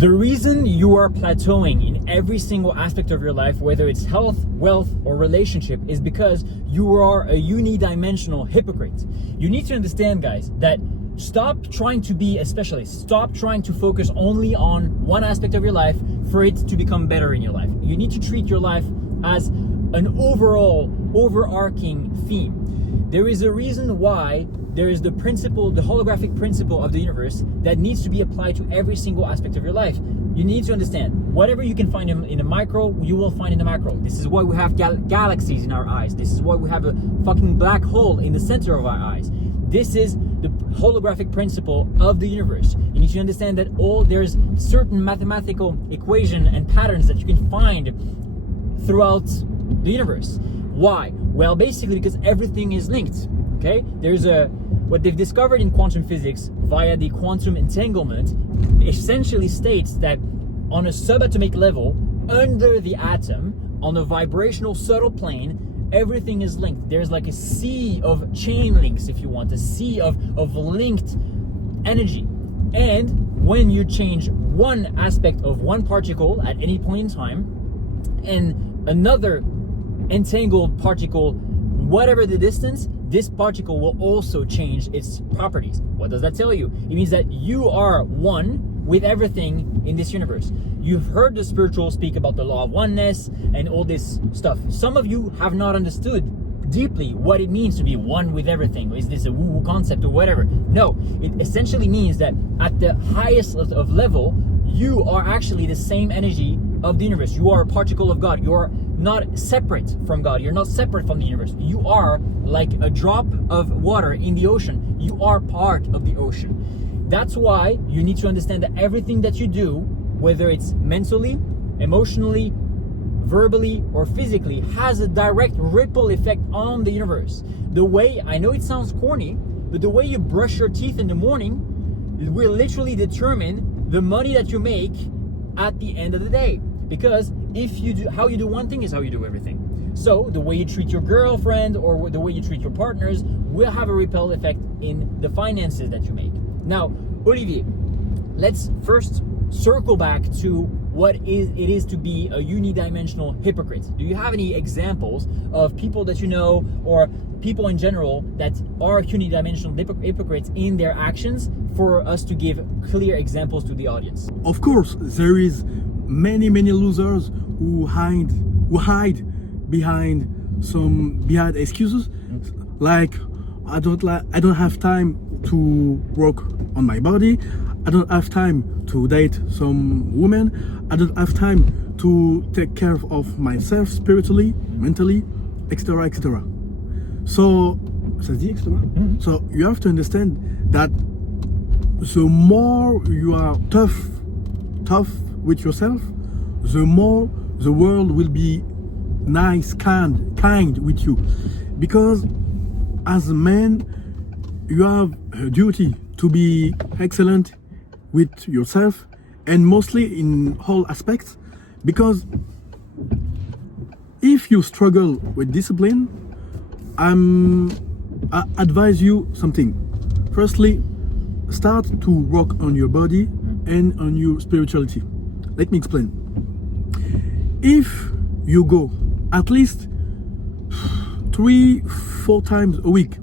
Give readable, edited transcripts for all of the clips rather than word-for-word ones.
The reason you are plateauing in every single aspect of your life, whether it's health, wealth, or relationship, is because you are a unidimensional hypocrite. You need to understand, guys, that stop trying to be a specialist. Stop trying to focus only on one aspect of your life for it to become better in your life. You need to treat your life as an overall, overarching theme. There is a reason why there is the principle, the holographic principle of the universe that needs to be applied to every single aspect of your life. You need to understand, whatever you can find in a micro, you will find in the macro. This is why we have galaxies in our eyes. This is why we have a fucking black hole in the center of our eyes. This is the holographic principle of the universe. You need to understand that there's certain mathematical equation and patterns that you can find throughout the universe. Why? Well, basically because everything is linked. Okay, there's what they've discovered in quantum physics via the quantum entanglement essentially states that on a subatomic level, under the atom, on a vibrational subtle plane, everything is linked. There's like a sea of chain links, if you want, a sea of linked energy. And when you change one aspect of one particle at any point in time, and another entangled particle, whatever the distance, this particle will also change its properties. What does that tell you? It means that you are one with everything in this universe. You've heard the spiritual speak about the law of oneness and all this stuff. Some of you have not understood deeply what it means to be one with everything. Is this a woo-woo concept or whatever? No, it essentially means that at the highest of level, you are actually the same energy of the universe. You are a particle of God. You are not separate from God. You're not separate from the universe. You are like a drop of water in the ocean. You are part of the ocean. That's why you need to understand that everything that you do, whether it's mentally, emotionally, verbally, or physically, has a direct ripple effect on the universe. The way, I know it sounds corny, but the way you brush your teeth in the morning will literally determine the money that you make at the end of the day. Because if you do, how you do one thing is how you do everything. So the way you treat your girlfriend or the way you treat your partners will have a ripple effect in the finances that you make. Now, Olivier, let's first circle back to what it is to be a unidimensional hypocrite. Do you have any examples of people that you know or people in general that are unidimensional hypocrites in their actions for us to give clear examples to the audience? Of course, there is many losers who hide behind excuses, like I don't have time to work on my body, I don't have time to date some women, I don't have time to take care of myself spiritually, mentally, etc. etc. So so you have to understand that the more you are tough with yourself, the more the world will be nice, kind with you. Because as a man, you have a duty to be excellent with yourself, and mostly in all aspects. Because if you struggle with discipline, I advise you something. Firstly, start to work on your body and on your spirituality. Let me explain. If you go at least 3-4 times a week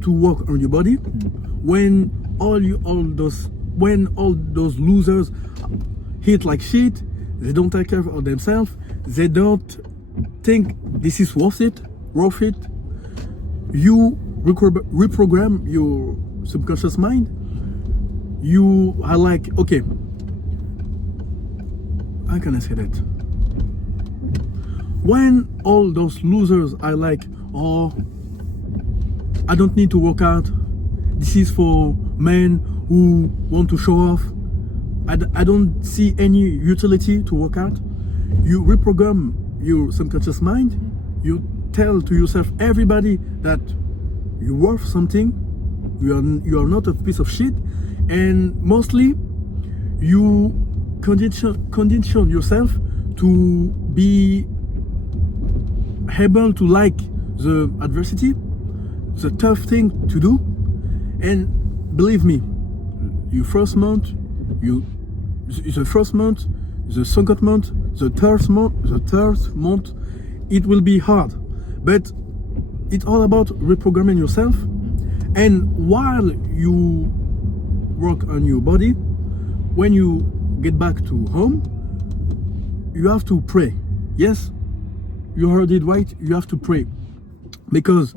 to work on your body, when all those losers hit like shit, they don't take care of themselves, they don't think this is worth it, you reprogram your subconscious mind. You are like, okay, how can I say that? When all those losers are like, oh, I don't need to work out, this is for men who want to show off, I don't see any utility to work out. You reprogram your subconscious mind. You tell to yourself, everybody, that you're worth something, you are not a piece of shit, and mostly you condition yourself to be able to like the adversity, the tough thing to do. And believe me, your first month, you the first month, the second month, the third month, it will be hard. But it's all about reprogramming yourself. And while you work on your body, when you get back to home, you have to pray. Yes, you heard it right. You have to pray, because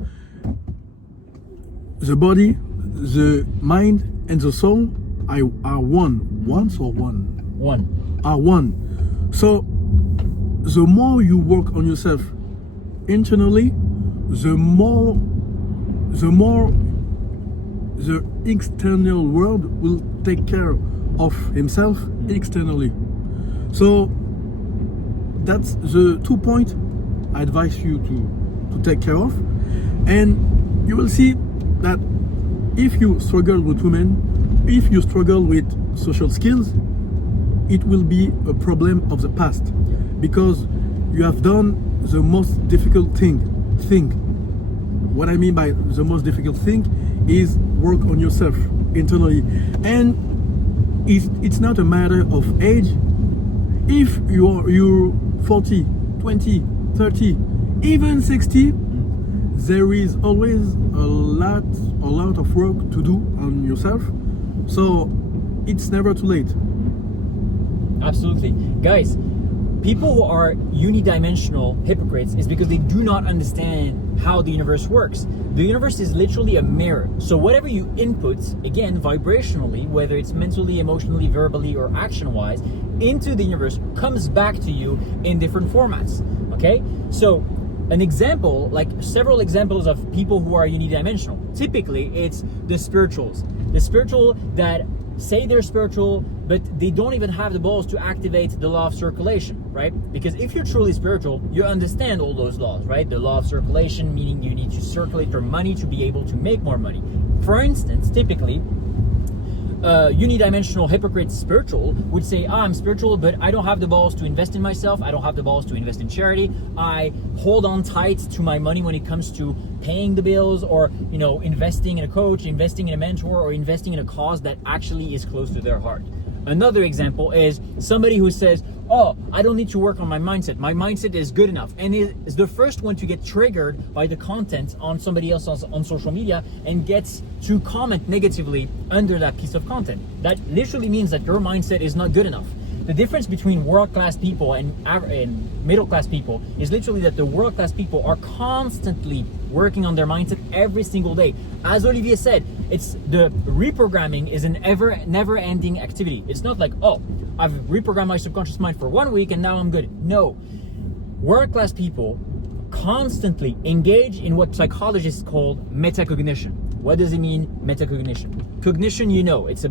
the body, the mind, and the soul are one. Once or one? One. Are one. So the more you work on yourself internally, the more the external world will take care of himself externally. So that's the 2 points I advise you to take care of. And you will see that if you struggle with women, if you struggle with social skills, it will be a problem of the past, because you have done the most difficult thing. What I mean by the most difficult thing is work on yourself internally. And it's not a matter of age. If you're 40, 20, 30, even 60, there is always a lot of work to do on yourself. So it's never too late. Absolutely. Guys, people who are unidimensional hypocrites is because they do not understand how the universe works. The universe is literally a mirror. So whatever you input, again, vibrationally, whether it's mentally, emotionally, verbally, or action-wise, into the universe comes back to you in different formats. Okay? So an example, like several examples of people who are unidimensional. Typically, it's the spirituals. The spiritual that say they're spiritual, but they don't even have the balls to activate the law of circulation, right? Because if you're truly spiritual, you understand all those laws, right? The law of circulation, meaning you need to circulate your money to be able to make more money. For instance, typically, unidimensional hypocrite spiritual would say, I'm spiritual, but I don't have the balls to invest in myself. I don't have the balls to invest in charity. I hold on tight to my money when it comes to paying the bills, or, you know, investing in a coach, investing in a mentor, or investing in a cause that actually is close to their heart. Another example is somebody who says, oh, I don't need to work on my mindset. My mindset is good enough. And is the first one to get triggered by the content on somebody else on social media and gets to comment negatively under that piece of content. That literally means that your mindset is not good enough. The difference between world-class people and middle-class people is literally that the world-class people are constantly working on their mindset every single day. As Olivier said, it's the reprogramming is an never-ending activity. It's not like, oh, I've reprogrammed my subconscious mind for 1 week and now I'm good. No. World-class people constantly engage in what psychologists call metacognition. What does it mean, metacognition? Cognition, you know, it's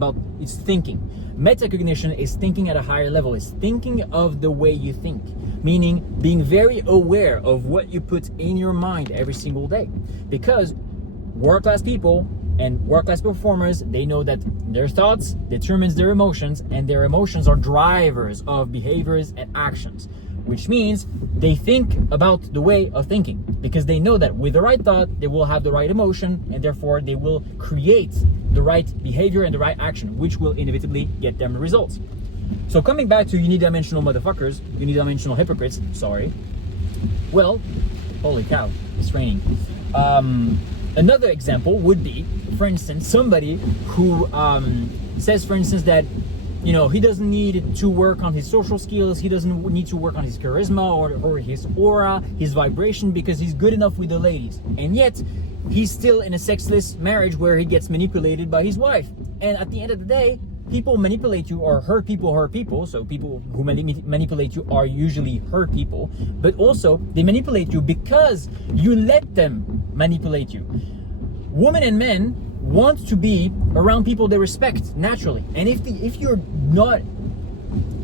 thinking. Metacognition is thinking at a higher level. It's thinking of the way you think, meaning being very aware of what you put in your mind every single day. Because world-class people and world-class performers, they know that their thoughts determines their emotions, and their emotions are drivers of behaviors and actions, which means they think about the way of thinking, because they know that with the right thought, they will have the right emotion, and therefore they will create the right behavior and the right action, which will inevitably get them results. So coming back to unidimensional motherfuckers, unidimensional hypocrites, sorry. Well, holy cow, it's raining. Another example would be, for instance, somebody who says, for instance, that, you know, he doesn't need to work on his social skills, he doesn't need to work on his charisma or his aura, his vibration, because he's good enough with the ladies. And yet, he's still in a sexless marriage where he gets manipulated by his wife. And at the end of the day, people manipulate you, or hurt people. So people who manipulate you are usually hurt people. But also, they manipulate you because you let them manipulate you. Women and men want to be around people they respect naturally. And if you're not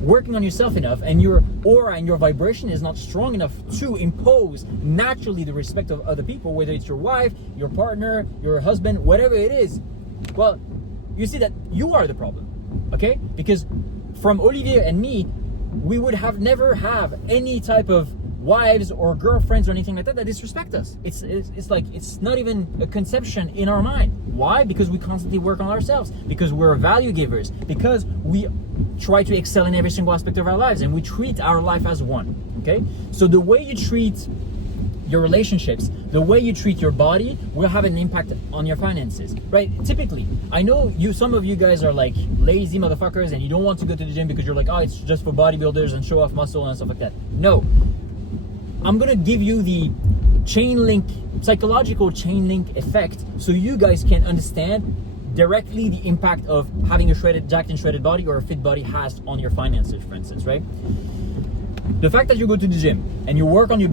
working on yourself enough, and your aura and your vibration is not strong enough to impose naturally the respect of other people, whether it's your wife, your partner, your husband, whatever it is, well, you see that you are the problem, okay? Because from Olivier and me, we would have never have any type of wives or girlfriends or anything like that disrespect us. It's like it's not even a conception in our mind. Why? Because we constantly work on ourselves, because we're value givers, because we try to excel in every single aspect of our lives, and we treat our life as one. Okay, so the way you treat your relationships, the way you treat your body will have an impact on your finances, right? Typically, I know some of you guys are like lazy motherfuckers and you don't want to go to the gym because you're like, oh, it's just for bodybuilders and show off muscle and stuff like that. No, I'm gonna give you the psychological chain link effect so you guys can understand directly the impact of having a jacked and shredded body or a fit body has on your finances, for instance, right? The fact that you go to the gym and you work on you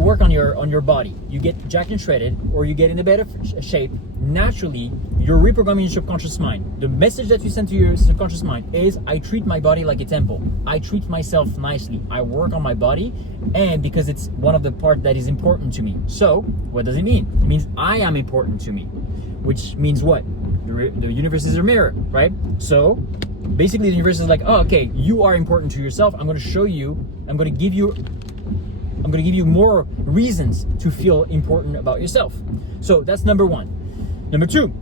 work on your body, you get jacked and shredded, or you get in a better shape, naturally you're reprogramming your subconscious mind. The message that you send to your subconscious mind is, I treat my body like a temple. I treat myself nicely. I work on my body, and because it's one of the parts that is important to me. So what does it mean? It means I am important to me, which means what? The universe is a mirror, right? So basically the universe is like, oh, okay, you are important to yourself. I'm going to give you more reasons to feel important about yourself. So that's number one. Number two,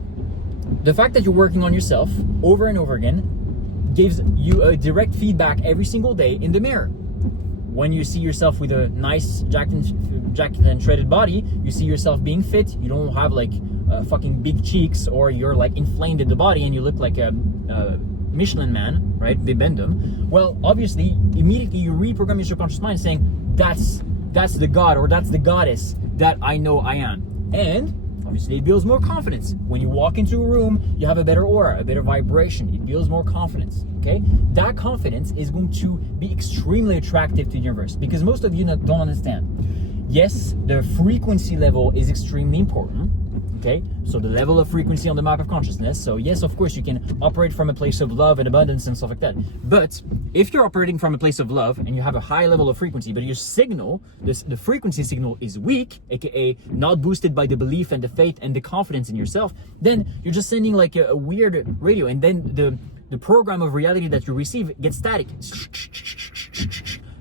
the fact that you're working on yourself over and over again gives you a direct feedback every single day in the mirror. When you see yourself with a nice jacked and shredded body, you see yourself being fit. You don't have like fucking big cheeks, or you're like inflamed in the body and you look like a Michelin man, right? Bibendum. Well, obviously, immediately you reprogram your subconscious mind saying, that's the god or that's the goddess that I know I am. And obviously it builds more confidence. When you walk into a room, you have a better aura, a better vibration. It builds more confidence, okay? That confidence is going to be extremely attractive to the universe, because most of you don't understand. Yes, the frequency level is extremely important. Okay, so the level of frequency on the map of consciousness. So yes, of course, you can operate from a place of love and abundance and stuff like that. But if you're operating from a place of love and you have a high level of frequency, but your signal, the frequency signal is weak, aka not boosted by the belief and the faith and the confidence in yourself, then you're just sending like a weird radio, and then the program of reality that you receive gets static.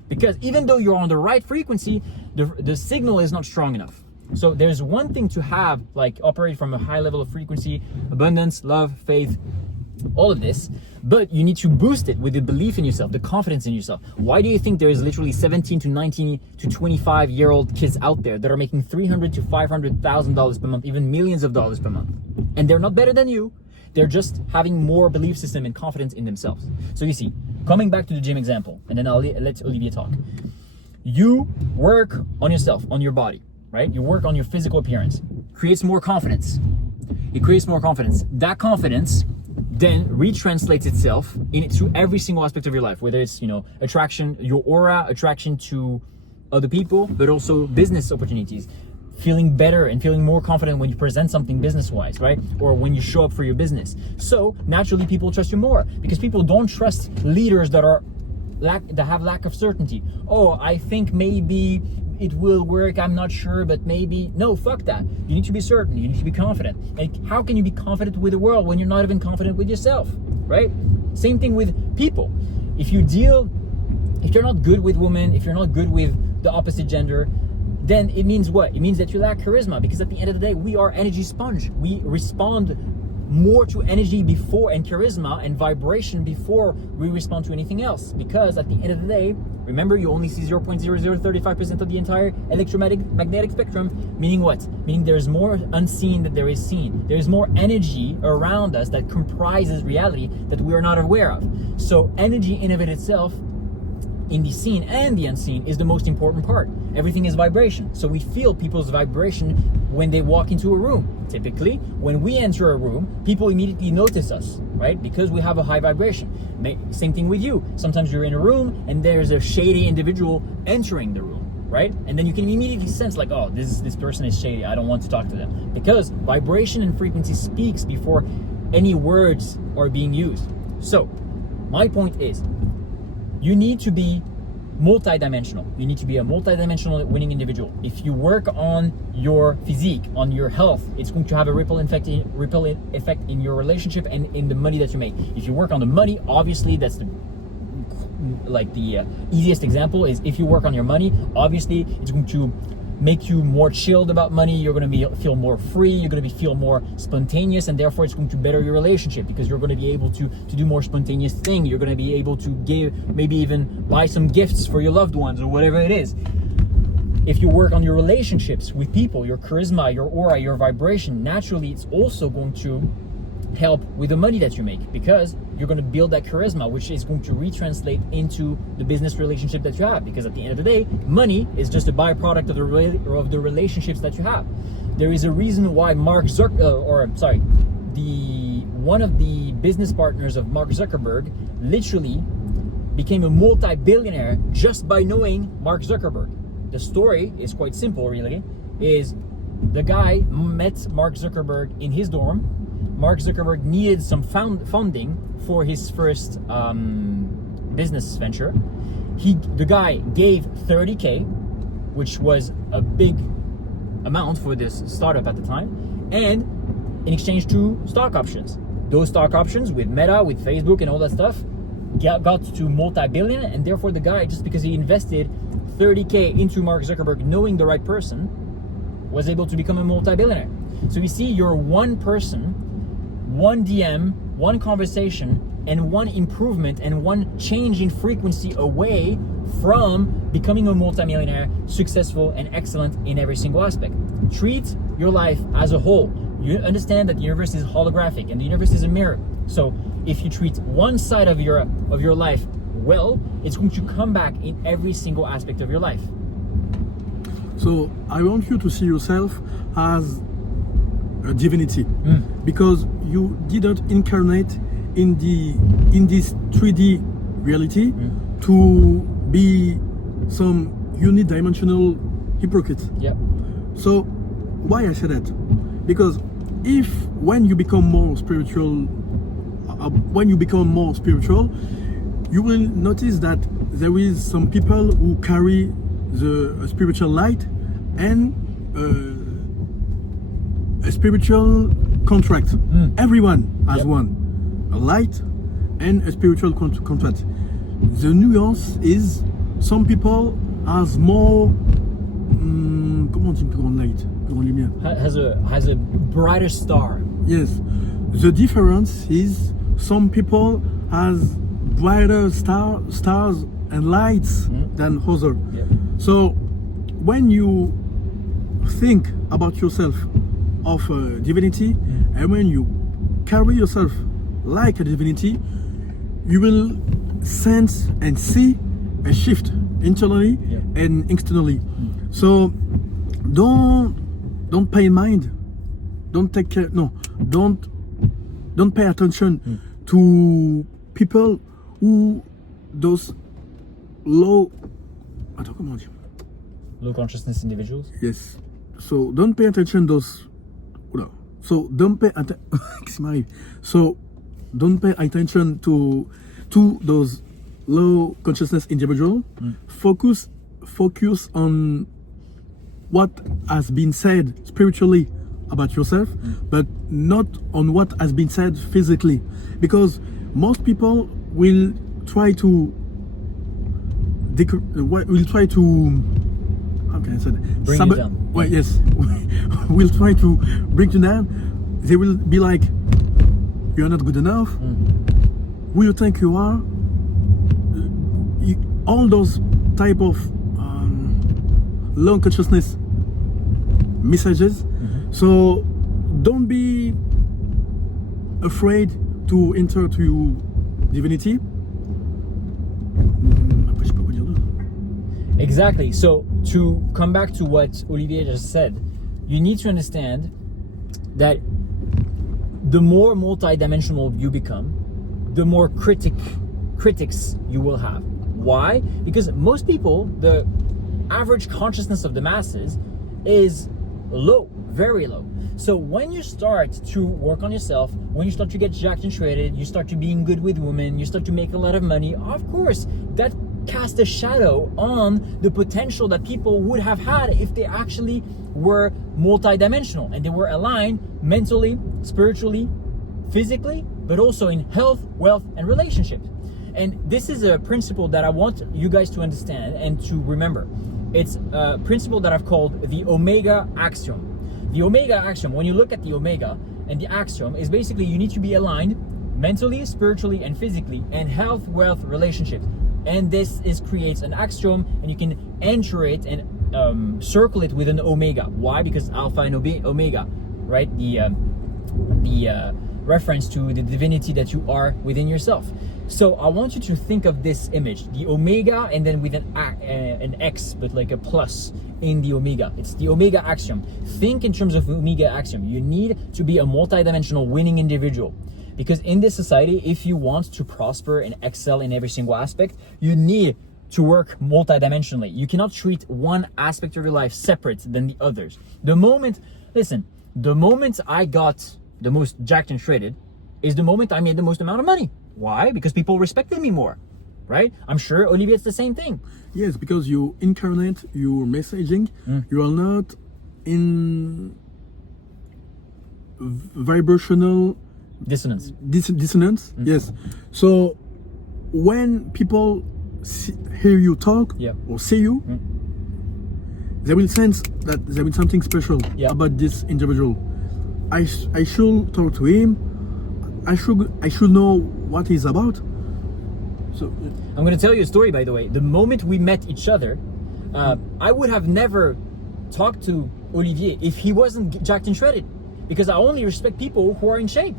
Because even though you're on the right frequency, the signal is not strong enough. So there's one thing to have, like, operate from a high level of frequency, abundance, love, faith, all of this, but you need to boost it with the belief in yourself, the confidence in yourself. Why do you think there is literally 17 to 19 to 25-year-old kids out there that are making $300,000 to $500,000 per month, even millions of dollars per month? And they're not better than you. They're just having more belief system and confidence in themselves. So you see, coming back to the gym example, and then I'll let Olivier talk. You work on yourself, on your body. Right? You work on your physical appearance. Creates more confidence. It creates more confidence. That confidence then retranslates itself into every single aspect of your life, whether it's, attraction, your aura, attraction to other people, but also business opportunities. Feeling better and feeling more confident when you present something business-wise, right? Or when you show up for your business. So naturally people trust you more, because people don't trust leaders that have lack of certainty. Oh, I think maybe it will work, I'm not sure, but maybe. No, fuck that. You need to be certain, you need to be confident. And how can you be confident with the world when you're not even confident with yourself, right? Same thing with people. If you're not good with women, if you're not good with the opposite gender, then it means what? It means that you lack charisma, because at the end of the day, we are energy sponge. We respond more to energy before, and charisma and vibration before we respond to anything else. Because at the end of the day, remember, you only see 0.0035% of the entire electromagnetic spectrum, meaning what? Meaning there's more unseen than there is seen. There's more energy around us that comprises reality that we are not aware of. So energy in and of itself, in the seen and the unseen, is the most important part. Everything is vibration. So we feel people's vibration when they walk into a room. Typically, when we enter a room, people immediately notice us, right? Because we have a high vibration. Same thing with you. Sometimes you're in a room and there's a shady individual entering the room, right? And then you can immediately sense like, oh, this person is shady. I don't want to talk to them. Because vibration and frequency speaks before any words are being used. So my point is, you need to be multidimensional. You need to be a multidimensional winning individual. If you work on your physique, on your health, it's going to have a ripple effect in your relationship and in the money that you make. If you work on the money, obviously that's the like the easiest example is if you work on your money, obviously it's going to make you more chilled about money. You're going to feel more free. You're going to feel more spontaneous, and therefore it's going to better your relationship because you're going to be able to do more spontaneous thing. You're going to be able to give, maybe even buy some gifts for your loved ones or whatever it is. If you work on your relationships with people, your charisma, your aura, your vibration, naturally it's also going to help with the money that you make because you're going to build that charisma, which is going to retranslate into the business relationship that you have. Because at the end of the day, money is just a byproduct of the relationships that you have. There is a reason why one of the business partners of Mark Zuckerberg literally became a multi-billionaire just by knowing Mark Zuckerberg. The story is quite simple, really. Is the guy met Mark Zuckerberg in his dorm. Mark Zuckerberg needed some funding for his first business venture. The guy gave $30K, which was a big amount for this startup at the time, and in exchange to stock options. Those stock options with Meta, with Facebook and all that stuff got to multi-billion, and therefore the guy, just because he invested $30K into Mark Zuckerberg knowing the right person, was able to become a multi-billionaire. So you see, you're one person, one DM, one conversation, and one improvement and one change in frequency away from becoming a multimillionaire, successful and excellent in every single aspect. Treat your life as a whole. You understand that the universe is holographic and the universe is a mirror. So if you treat one side of your life well, it's going to come back in every single aspect of your life. So I want you to see yourself as a divinity, because you didn't incarnate in this 3D reality to be some unidimensional hypocrite. Yeah. So why I say that? Because when you become more spiritual, you will notice that there is some people who carry the spiritual light and a spiritual contract. Everyone has one, a light and a spiritual contract. The nuance is some people has more comment on dit plus grande light, plus grande lumière, has a brighter star. Yes, the difference is some people has brighter stars and lights than other. Yeah. So when you think about yourself of a divinity, and when you carry yourself like a divinity, you will sense and see a shift internally and externally. So don't pay mind, don't take care, don't pay attention to people who those low consciousness individuals. Yes. So don't pay attention those. So don't pay So don't pay attention to those low consciousness individual. Focus on what has been said spiritually about yourself, but not on what has been said physically, because most people will try to how can I say that? Bring you down. Well, yes, will try to bring you down. They will be like, "You're not good enough. Who you think you are?" All those type of low consciousness messages. So don't be afraid to enter to your divinity. Exactly. So to come back to what Olivier just said, you need to understand that the more multidimensional you become, the more critics you will have. Why? Because most people, the average consciousness of the masses is low, very low. So when you start to work on yourself, when you start to get jacked and shredded, you start to being good with women, you start to make a lot of money, of course, that casts a shadow on the potential that people would have had if they actually were multidimensional and they were aligned mentally, spiritually, physically, but also in health, wealth, and relationships. And this is a principle that I want you guys to understand and to remember. It's a principle that I've called the Omega axiom. The Omega axiom, when you look at the Omega and the axiom, is basically you need to be aligned mentally, spiritually, and physically, and health, wealth, relationships. And this creates an axiom, and you can enter it and circle it with an omega. Why? Because alpha and omega, right? The reference to the divinity that you are within yourself. So I want you to think of this image, the omega, and then with an X, but like a plus in the omega. It's the omega axiom. Think in terms of omega axiom. You need to be a multidimensional winning individual. Because in this society, if you want to prosper and excel in every single aspect, you need to work multidimensionally. You cannot treat one aspect of your life separate than the others. The moment I got the most jacked and shredded is the moment I made the most amount of money. Why? Because people respected me more, right? I'm sure Olivier, it's the same thing. Yes, because you incarnate your messaging. You are not in vibrational Dissonance. Dissonance. Yes. So when people hear you talk or see you, they will sense that there is something special about this individual. I should talk to him. I should know what he's about. So I'm going to tell you a story, by the way. The moment we met each other, I would have never talked to Olivier if he wasn't jacked and shredded, because I only respect people who are in shape.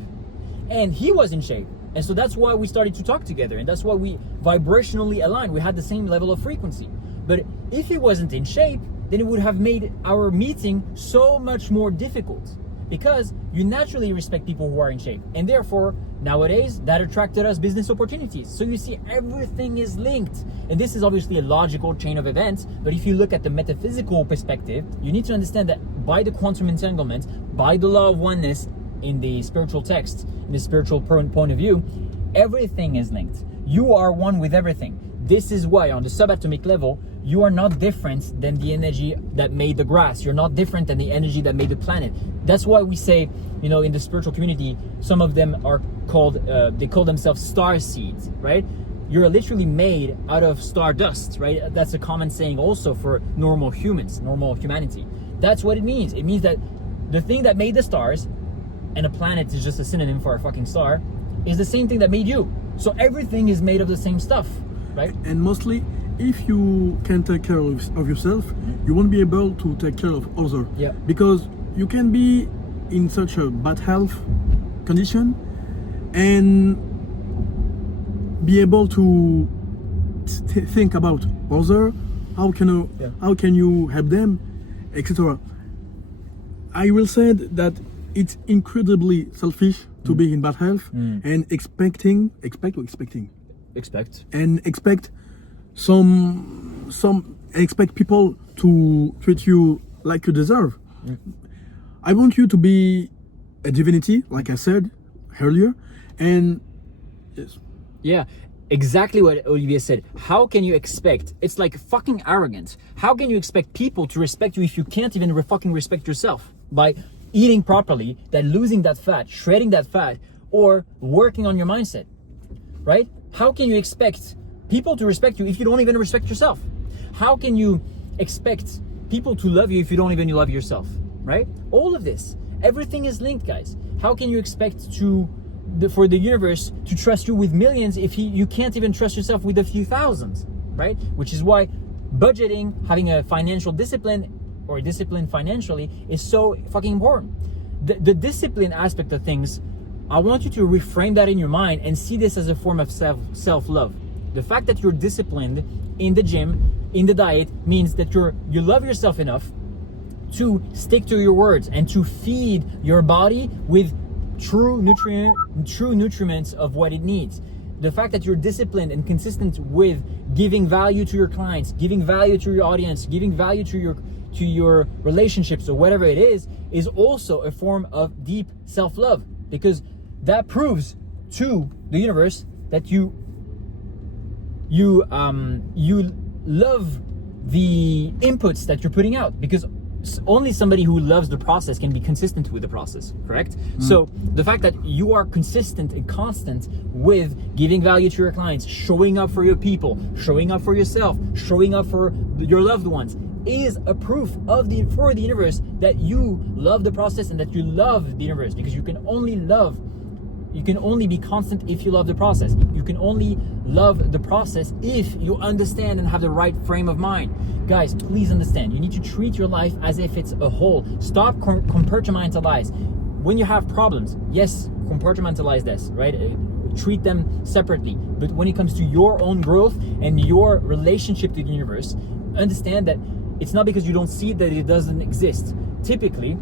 And he was in shape. And so that's why we started to talk together. And that's why we vibrationally aligned. We had the same level of frequency. But if he wasn't in shape, then it would have made our meeting so much more difficult, because you naturally respect people who are in shape. And therefore, nowadays, that attracted us business opportunities. So you see, everything is linked. And this is obviously a logical chain of events. But if you look at the metaphysical perspective, you need to understand that by the quantum entanglement, by the law of oneness, in the spiritual text, in the spiritual point of view, everything is linked. You are one with everything. This is why on the subatomic level, you are not different than the energy that made the grass. You're not different than the energy that made the planet. That's why we say, you know, in the spiritual community, some of them are called, they call themselves star seeds, right? You're literally made out of stardust, right? That's a common saying also for normal humans, normal humanity. That's what it means. It means that the thing that made the stars, and a planet is just a synonym for a fucking star, is the same thing that made you. So everything is made of the same stuff, right? And mostly, if you can take care of yourself, you won't be able to take care of others. Yeah. Because you can be in such a bad health condition and be able to think about others, how can you help them, etc. I will say that it's incredibly selfish to be in bad health and expect people to treat you like you deserve. I want you to be a divinity, like I said earlier, and yes. Yeah, exactly what Olivier said. How can you expect? It's like fucking arrogant. How can you expect people to respect you if you can't even fucking respect yourself by eating properly, then losing that fat, shredding that fat, or working on your mindset, right? How can you expect people to respect you if you don't even respect yourself? How can you expect people to love you if you don't even love yourself, right? All of this, everything is linked, guys. How can you expect for the universe to trust you with millions if you can't even trust yourself with a few thousands, right? Which is why budgeting, having a financial discipline, or discipline financially, is so fucking important. The discipline aspect of things, I want you to reframe that in your mind and see this as a form of self-love. The fact that you're disciplined in the gym, in the diet, means that you love yourself enough to stick to your words and to feed your body with true nutriments of what it needs. The fact that you're disciplined and consistent with giving value to your clients, giving value to your audience, giving value to your relationships or whatever it is also a form of deep self-love, because that proves to the universe that you love the inputs that you're putting out, because only somebody who loves the process can be consistent with the process, correct? So the fact that you are consistent and constant with giving value to your clients, showing up for your people, showing up for yourself, showing up for your loved ones, is a proof for the universe that you love the process and that you love the universe, because you can only be constant if you love the process. You can only love the process if you understand and have the right frame of mind. Guys, please understand, you need to treat your life as if it's a whole. Stop compartmentalize. When you have problems, yes, compartmentalize this, right? Treat them separately. But when it comes to your own growth and your relationship to the universe, understand that it's not because you don't see it that it doesn't exist. Typically,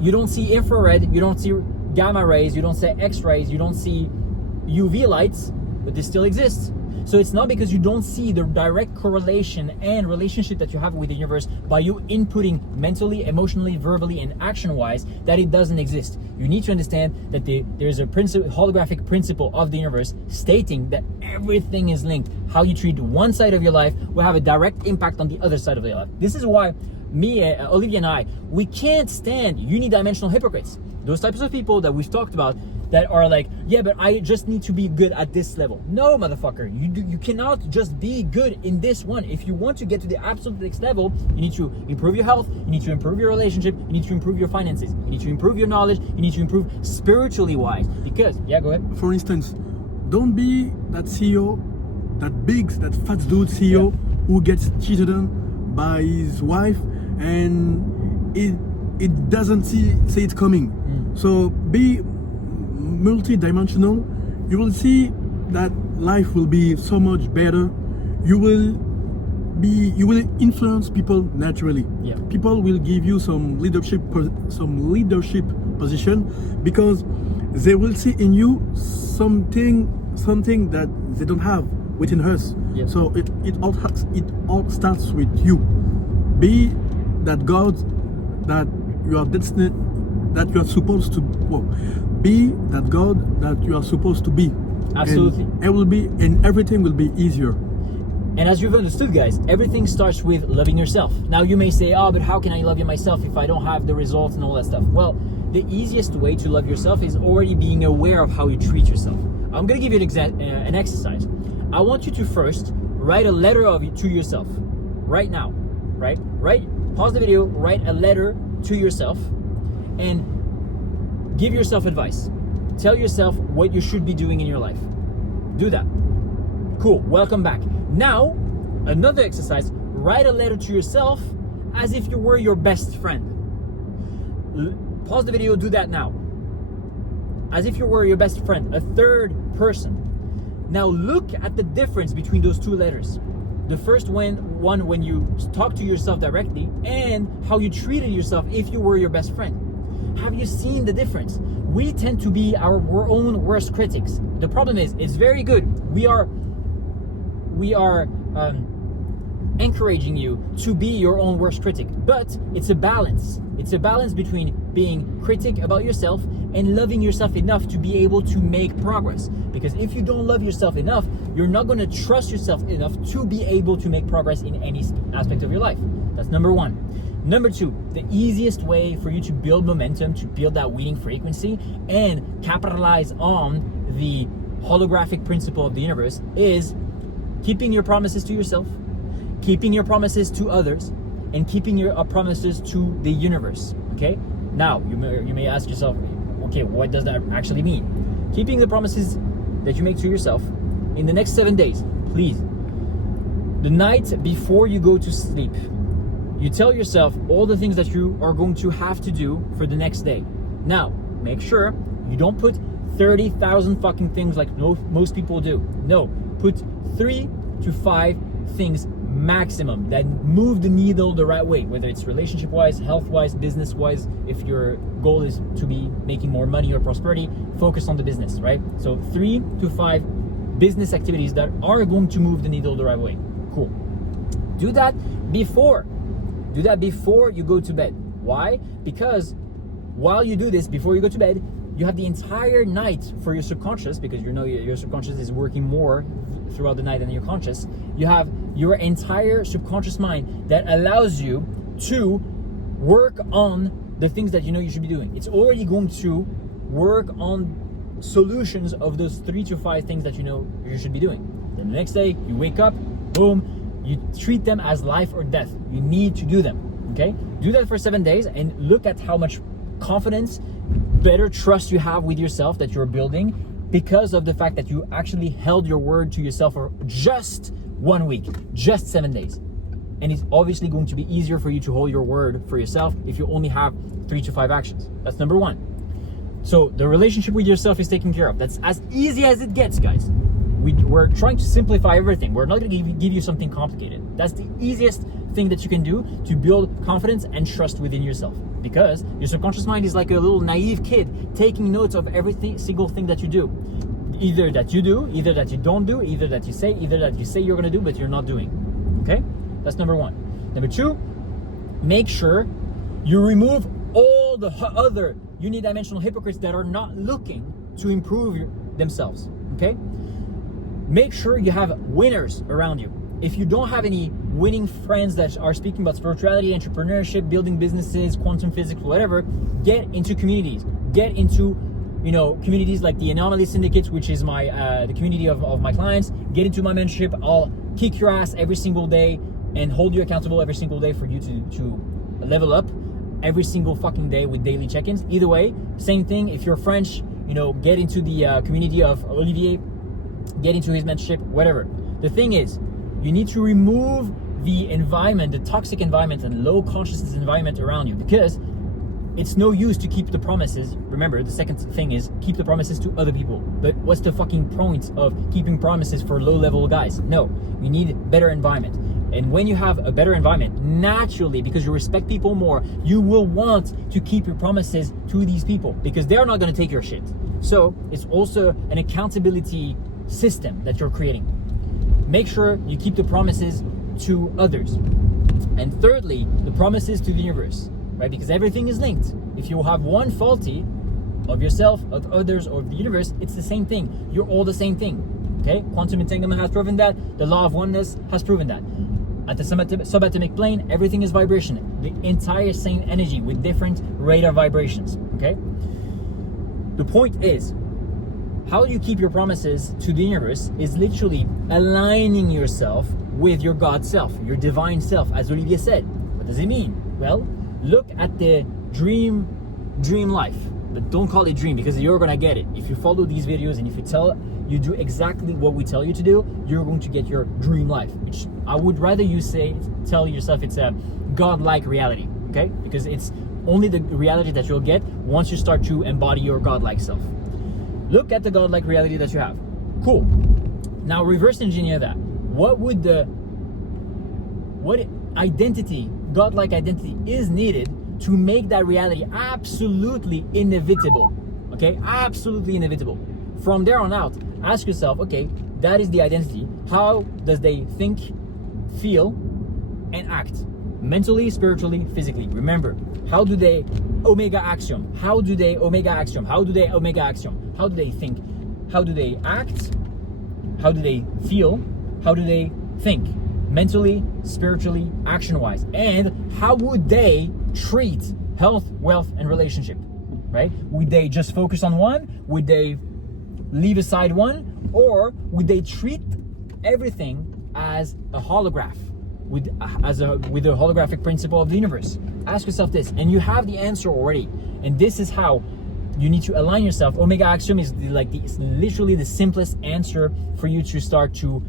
you don't see infrared, you don't see gamma rays, you don't see X-rays, you don't see UV lights, but they still exist. So it's not because you don't see the direct correlation and relationship that you have with the universe by you inputting mentally, emotionally, verbally, and action-wise that it doesn't exist. You need to understand that there's a holographic principle of the universe stating that everything is linked. How you treat one side of your life will have a direct impact on the other side of your life. This is why me, Olivia, and I, we can't stand unidimensional hypocrites. Those types of people that we've talked about that are like, yeah, but I just need to be good at this level. No, motherfucker, you cannot just be good in this one. If you want to get to the absolute next level, you need to improve your health, you need to improve your relationship, you need to improve your finances, you need to improve your knowledge, you need to improve spiritually wise. Because, yeah, go ahead. For instance, don't be that CEO, that fat dude CEO who gets cheated on by his wife and it doesn't see it coming. So be multi-dimensional. You will see that life will be so much better. You will influence people naturally. People will give you some leadership position because they will see in you something that they don't have within us. So it all starts with you. Be that God that you are destined, that you are supposed to be, that God that you are supposed to be. Absolutely. And everything will be easier. And as you've understood, guys, everything starts with loving yourself. Now you may say, oh, but how can I love myself if I don't have the results and all that stuff? Well, the easiest way to love yourself is already being aware of how you treat yourself. I'm going to give you an exercise. I want you to first write a letter to yourself right now, right? Pause the video, write a letter to yourself and give yourself advice. Tell yourself what you should be doing in your life. Do that. Cool, welcome back. Now, another exercise, write a letter to yourself as if you were your best friend. Pause the video, do that now. As if you were your best friend, a third person. Now look at the difference between those two letters. The first one when you talk to yourself directly, and how you treated yourself if you were your best friend. Have you seen the difference? We tend to be our own worst critics. The problem is, it's very good. We are encouraging you to be your own worst critic, but it's a balance. It's a balance between being critic about yourself and loving yourself enough to be able to make progress. Because if you don't love yourself enough, you're not going to trust yourself enough to be able to make progress in any aspect of your life. That's number one. Number two, the easiest way for you to build momentum, to build that winning frequency and capitalize on the holographic principle of the universe is keeping your promises to yourself, keeping your promises to others, and keeping your promises to the universe. Okay? Now, you may ask yourself, okay, what does that actually mean? Keeping the promises that you make to yourself in the next 7 days, please. The night before you go to sleep, you tell yourself all the things that you are going to have to do for the next day. Now, make sure you don't put 30,000 fucking things like most people do. No, put 3 to 5 things maximum that move the needle the right way, whether it's relationship wise, health wise, business wise. If your goal is to be making more money or prosperity, focus on the business, right? So 3 to 5 business activities that are going to move the needle the right way. Cool. Do that before you go to bed. Why? Because while you do this before you go to bed, you have the entire night for your subconscious, because you know your subconscious is working more throughout the night than your conscious. You have your entire subconscious mind that allows you to work on the things that you know you should be doing. It's already going to work on solutions of those 3 to 5 things that you know you should be doing. Then the next day you wake up, boom, you treat them as life or death. You need to do them, okay? Do that for 7 days and look at how much confidence, better trust you have with yourself that you're building because of the fact that you actually held your word to yourself for just 1 week, just 7 days. And it's obviously going to be easier for you to hold your word for yourself if you only have 3 to 5 actions. That's number 1. So the relationship with yourself is taken care of. That's as easy as it gets, guys. We're trying to simplify everything. We're not going to give you something complicated. That's the easiest thing that you can do to build confidence and trust within yourself. Because your subconscious mind is like a little naive kid taking notes of every single thing that you do. Either that you do, either that you don't do, either that you say you're going to do, but you're not doing. Okay? That's number 1. Number 2, make sure you remove all the other unidimensional hypocrites that are not looking to improve themselves. Okay? Make sure you have winners around you. If you don't have any winning friends that are speaking about spirituality, entrepreneurship, building businesses, quantum physics, whatever, get into communities. Get into, communities like the Anomaly syndicates, which is my the community of my clients. Get into my mentorship. I'll kick your ass every single day and hold you accountable every single day for you to level up every single fucking day with daily check-ins. Either way, same thing. If you're French, get into the community of Olivier, get into his mentorship, whatever. The thing is, you need to remove the environment, the toxic environment and low consciousness environment around you, because it's no use to keep the promises. Remember, the second thing is keep the promises to other people. But what's the fucking point of keeping promises for low-level guys? No, you need better environment. And when you have a better environment, naturally, because you respect people more, you will want to keep your promises to these people because they're not going to take your shit. So it's also an accountability system that you're creating. Make sure you keep the promises to others. And thirdly, the promises to the universe, right? Because everything is linked. If you have one faulty of yourself, of others, or of the universe, it's the same thing. You're all the same thing, okay? Quantum entanglement has proven that. The law of oneness has proven that. At the subatomic plane, everything is vibration. The entire same energy with different rate of vibrations, okay? The point is, how you keep your promises to the universe is literally aligning yourself with your God self, your divine self, as Olivier said. What does it mean? Well, look at the dream life, but don't call it dream because you're gonna get it. If you follow these videos and if you do exactly what we tell you to do, you're going to get your dream life, which I would rather you tell yourself it's a godlike reality, okay? Because it's only the reality that you'll get once you start to embody your godlike self. Look at the godlike reality that you have. Cool. Now reverse engineer that. What identity, godlike identity, is needed to make that reality absolutely inevitable? Okay, absolutely inevitable. From there on out, ask yourself, okay, that is the identity. How does they think, feel, and act? Mentally, spiritually, physically. Remember, how do they omega axiom? How do they omega axiom? How do they omega axiom? How do they think? How do they act? How do they feel? How do they think? Mentally, spiritually, action-wise. And how would they treat health, wealth, and relationship? Right? Would they just focus on one? Would they leave aside one? Or would they treat everything as a holograph? With the holographic principle of the universe? Ask yourself this, and you have the answer already. And this is how you need to align yourself. Omega axiom is literally the simplest answer for you to start to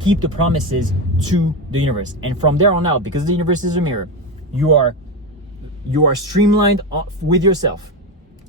keep the promises to the universe. And from there on out, because the universe is a mirror, you are streamlined with yourself.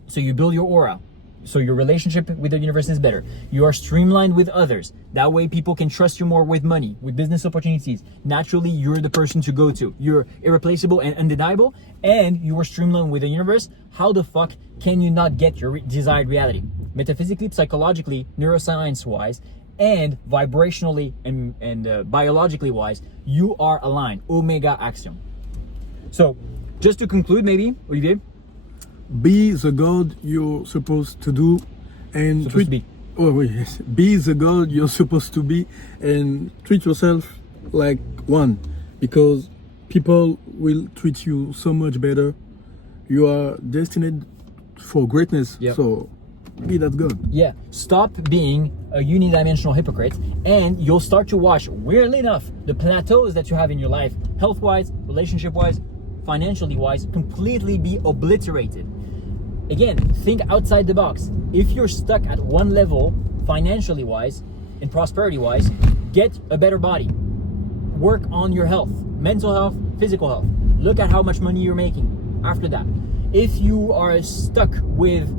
So you build your aura. So your relationship with the universe is better. You are streamlined with others. That way people can trust you more with money, with business opportunities. Naturally, you're the person to go to. You're irreplaceable and undeniable, and you are streamlined with the universe. How the fuck can you not get your desired reality? Metaphysically, psychologically, neuroscience-wise, and vibrationally and biologically wise, you are aligned. Omega axiom. So, just to conclude, maybe, Olivier? Be the God you're supposed to do and be the God you're supposed to be and treat yourself like one, because People will treat you so much better. You are destined for greatness. Yep. So be that good. Yeah, stop being a unidimensional hypocrite, and you'll start to watch, weirdly enough, the plateaus that you have in your life, health-wise, relationship-wise, financially-wise, completely be obliterated. Again, think outside the box. If you're stuck at one level, financially-wise and prosperity-wise, get a better body. Work on your health, mental health, physical health. Look at how much money you're making after that. If you are stuck with,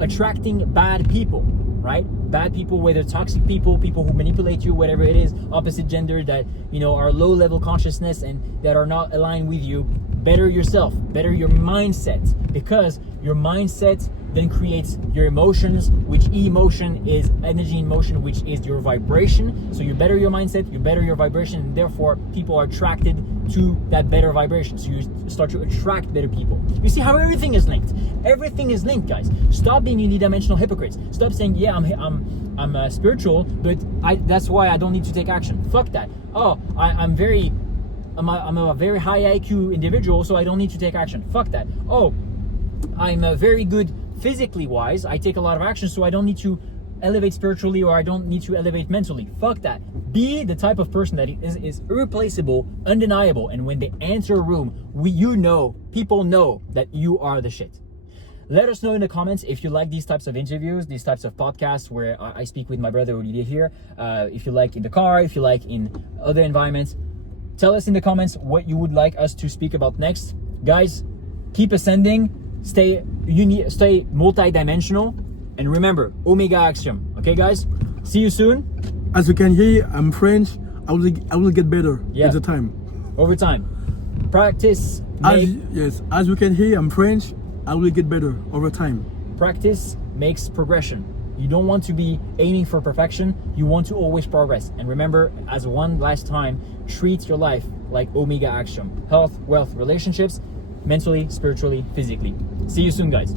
attracting bad people, right? Bad people, whether toxic people, people who manipulate you, whatever it is, opposite gender that, are low level consciousness and that are not aligned with you, better yourself, better your mindset, because your mindset then creates your emotions, which emotion is energy in motion, which is your vibration. So you better your mindset, you better your vibration, and therefore people are attracted to that better vibration. So you start to attract better people. You see how everything is linked. Everything is linked, guys. Stop being unidimensional hypocrites. Stop saying, yeah, I'm spiritual, but that's why I don't need to take action. Fuck that. Oh, I'm a very high IQ individual, so I don't need to take action. Fuck that. Oh, I'm a very good physically wise, I take a lot of action, so I don't need to elevate spiritually, or I don't need to elevate mentally. Fuck that. Be the type of person that is irreplaceable, undeniable, and when they enter a room, people know that you are the shit. Let us know in the comments if you like these types of interviews, these types of podcasts where I speak with my brother Olivier here. If you like in the car, if you like in other environments, tell us in the comments what you would like us to speak about next. Guys, keep ascending, stay multi-dimensional, and remember, Omega Axiom. Okay, guys? See you soon. As you can hear, I'm French. I will get better Yeah. with the time. Over time. Practice. As you can hear, I'm French. I will get better over time. Practice makes progression. You don't want to be aiming for perfection. You want to always progress. And remember, as one last time, treat your life like Omega Axiom. Health, wealth, relationships, mentally, spiritually, physically. See you soon, guys.